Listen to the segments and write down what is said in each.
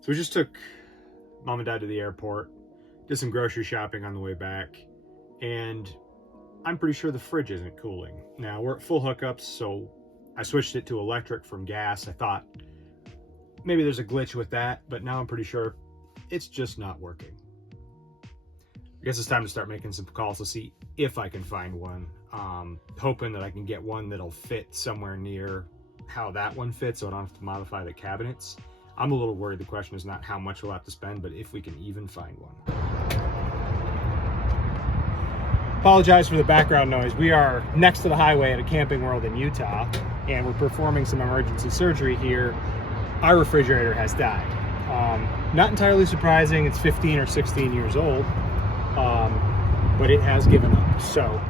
So we just took mom and dad to the airport, did some grocery shopping on the way back, and I'm pretty sure the fridge isn't cooling. Now we're at full hookups, so I switched it to electric from gas. I thought maybe there's a glitch with that, but now I'm pretty sure it's just not working. I guess it's time to start making some calls to see if I can find one. Hoping that I can get one that'll fit somewhere near how that one fits, so I don't have to modify the cabinets. I'm a little worried. The question is not how much we'll have to spend, but if we can even find one. Apologize for the background noise. We are next to the highway at a Camping World in Utah, and we're performing some emergency surgery here. Our refrigerator has died. Not entirely surprising. It's 15 or 16 years old, but it has given up. So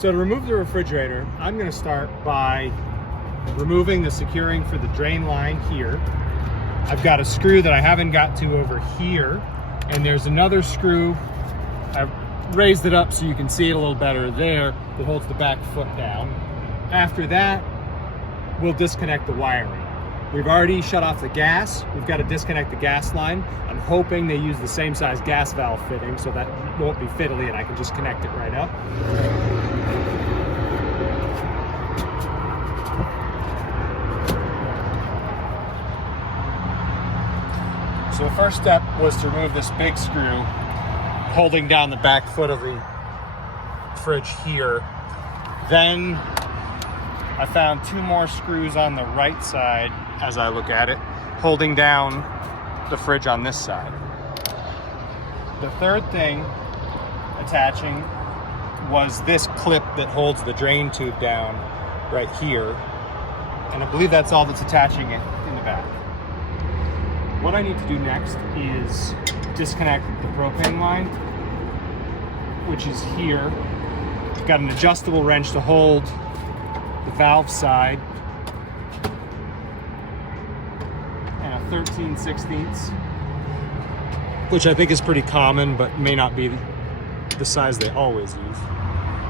to remove the refrigerator, I'm going to start by removing the securing for the drain line here. I've got a screw that I haven't got to over here, and there's another screw. I've raised it up so you can see it a little better there, that holds the back foot down. After that, we'll disconnect the wiring. We've already shut off the gas. We've got to disconnect the gas line. I'm hoping they use the same size gas valve fitting so that won't be fiddly and I can just connect it right up. So the first step was to remove this big screw holding down the back foot of the fridge here. Then I found two more screws on the right side as I look at it, holding down the fridge on this side. The third thing attaching was this clip that holds the drain tube down right here. And I believe that's all that's attaching it in the back. What I need to do next is disconnect the propane line, which is here. I've got an adjustable wrench to hold the valve side, and a 13/16, which I think is pretty common, but may not be the size they always use.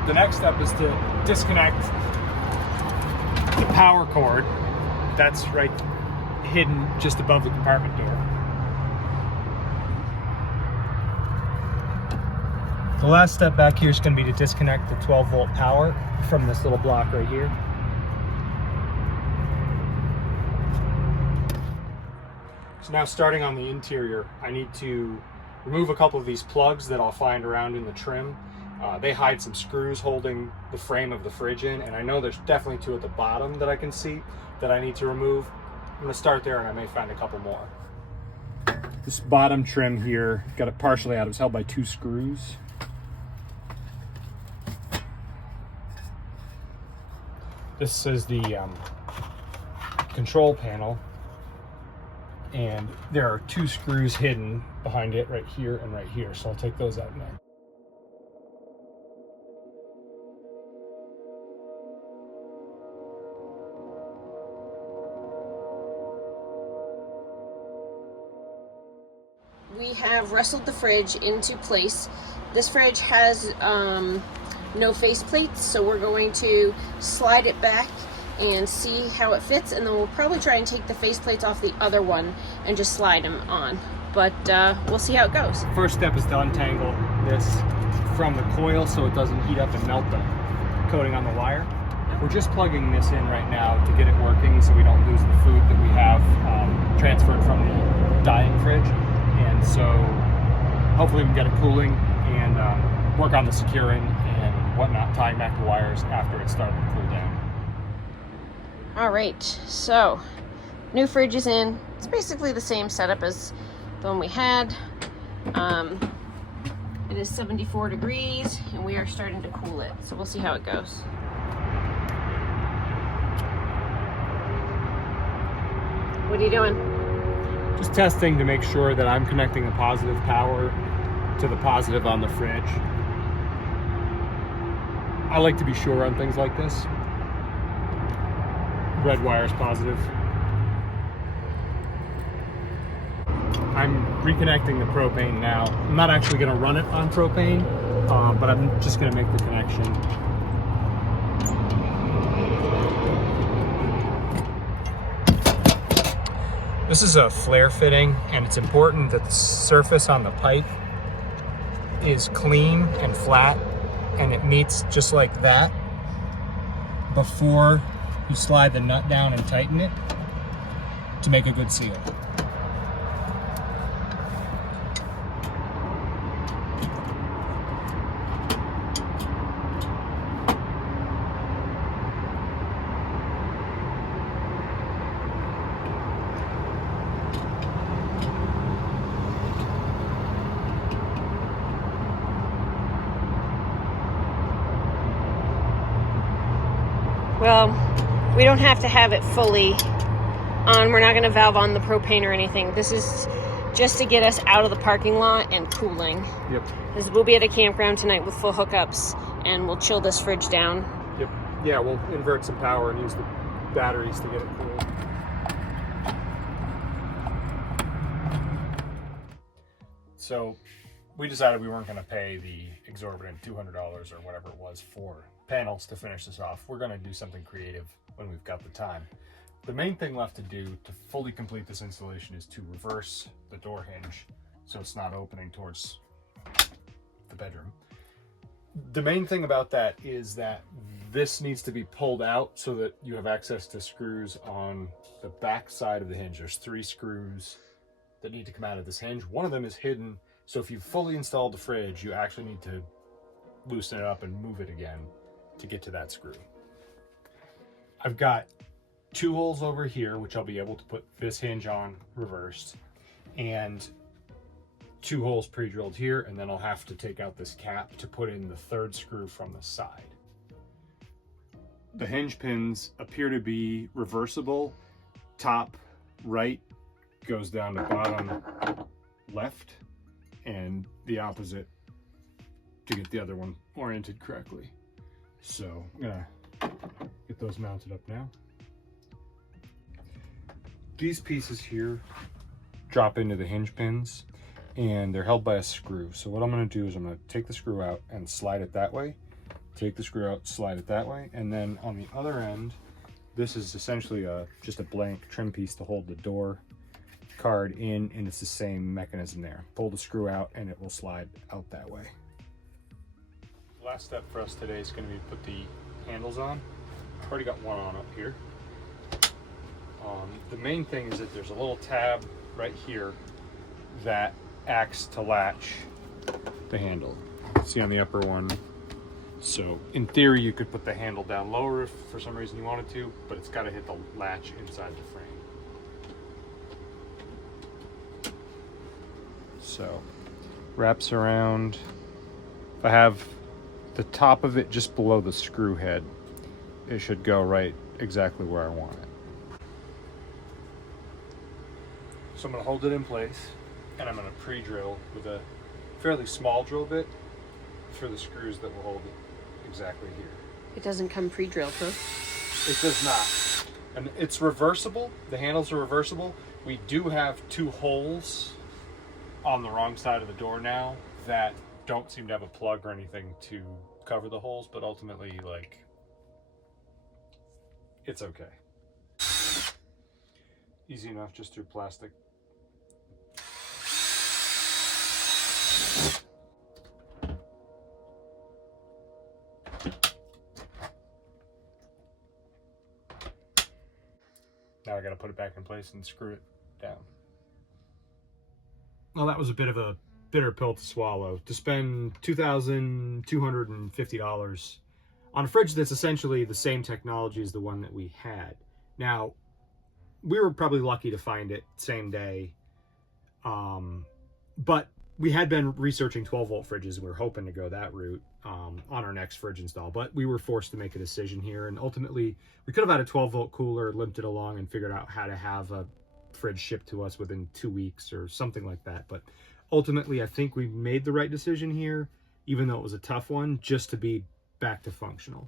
The next step is to disconnect the power cord. That's right hidden just above the compartment door. The last step back here is going to be to disconnect the 12-volt power from this little block right here. So now, starting on the interior, I need to remove a couple of these plugs that I'll find around in the trim. They hide some screws holding the frame of the fridge in, and I know there's definitely two at the bottom that I can see that I need to remove. I'm going to start there, and I may find a couple more. This bottom trim here, got it partially out. It was held by two screws. This is the control panel, and there are two screws hidden behind it right here and right here, so I'll take those out now. We have wrestled the fridge into place. This fridge has no face plates, so we're going to slide it back and see how it fits, and then we'll probably try and take the face plates off the other one and just slide them on, but we'll see how it goes. First step is to untangle this from the coil so it doesn't heat up and melt the coating on the wire. We're just plugging this in right now to get it working so we don't lose the food that we have transferred from the dying fridge, and so hopefully we can get it cooling and work on the securing and whatnot, tying back the wires after it's started to cool down. All right, so new fridge is in. It's basically the same setup as the one we had. It is 74 degrees and we are starting to cool it, so we'll see how it goes. What are you doing? Just testing to make sure that I'm connecting the positive power to the positive on the fridge. I like to be sure on things like this. Red wire is positive. I'm reconnecting the propane now. I'm not actually going to run it on propane, but I'm just going to make the connection. This is a flare fitting, and it's important that the surface on the pipe is clean and flat, and it meets just like that before you slide the nut down and tighten it to make a good seal. Well, we don't have to have it fully on. We're not going to valve on the propane or anything. This is just to get us out of the parking lot and cooling. Yep. Because we'll be at a campground tonight with full hookups, and we'll chill this fridge down. Yep. Yeah, we'll invert some power and use the batteries to get it cool. So we decided we weren't going to pay the exorbitant $200 or whatever it was for panels to finish this off. We're going to do something creative when we've got the time. The main thing left to do to fully complete this installation is to reverse the door hinge so it's not opening towards the bedroom. The main thing about that is that this needs to be pulled out so that you have access to screws on the back side of the hinge. There's 3 screws that need to come out of this hinge. One of them is hidden, so if you've fully installed the fridge, you actually need to loosen it up and move it again to get to that screw. I've got 2 holes over here, which I'll be able to put this hinge on reversed, and 2 holes pre-drilled here, and then I'll have to take out this cap to put in the 3rd screw from the side. The hinge pins appear to be reversible. Top right goes down to bottom left, and the opposite to get the other one oriented correctly. So I'm gonna get those mounted up now. These pieces here drop into the hinge pins, and they're held by a screw. So what I'm gonna do is I'm gonna take the screw out and slide it that way, take the screw out, slide it that way, and then on the other end, this is essentially just a blank trim piece to hold the door card in, and it's the same mechanism there. Pull the screw out and it will slide out that way. Last step for us today is going to be to put the handles on. I've already got one on up here. The main thing is that there's a little tab right here that acts to latch the handle. See on the upper one. So in theory you could put the handle down lower if for some reason you wanted to, but it's got to hit the latch inside the frame. So wraps around. If I have the top of it just below the screw head, it should go right exactly where I want it. So I'm going to hold it in place, and I'm going to pre-drill with a fairly small drill bit for the screws that will hold it exactly here. It doesn't come pre-drilled, huh? It does not. And it's reversible. The handles are reversible. We do have 2 holes on the wrong side of the door now that don't seem to have a plug or anything to cover the holes, but ultimately, like, it's okay. Easy enough just through plastic. Now I gotta put it back in place and screw it down. Well, that was a bit of a bitter pill to swallow. To spend $2,250 on a fridge that's essentially the same technology as the one that we had. Now, we were probably lucky to find it same day, but we had been researching 12-volt fridges. We were hoping to go that route on our next fridge install, but we were forced to make a decision here, and ultimately we could have had a 12-volt cooler, limped it along, and figured out how to have a fridge shipped to us within 2 weeks or something like that. But ultimately, I think we made the right decision here, even though it was a tough one, just to be back to functional.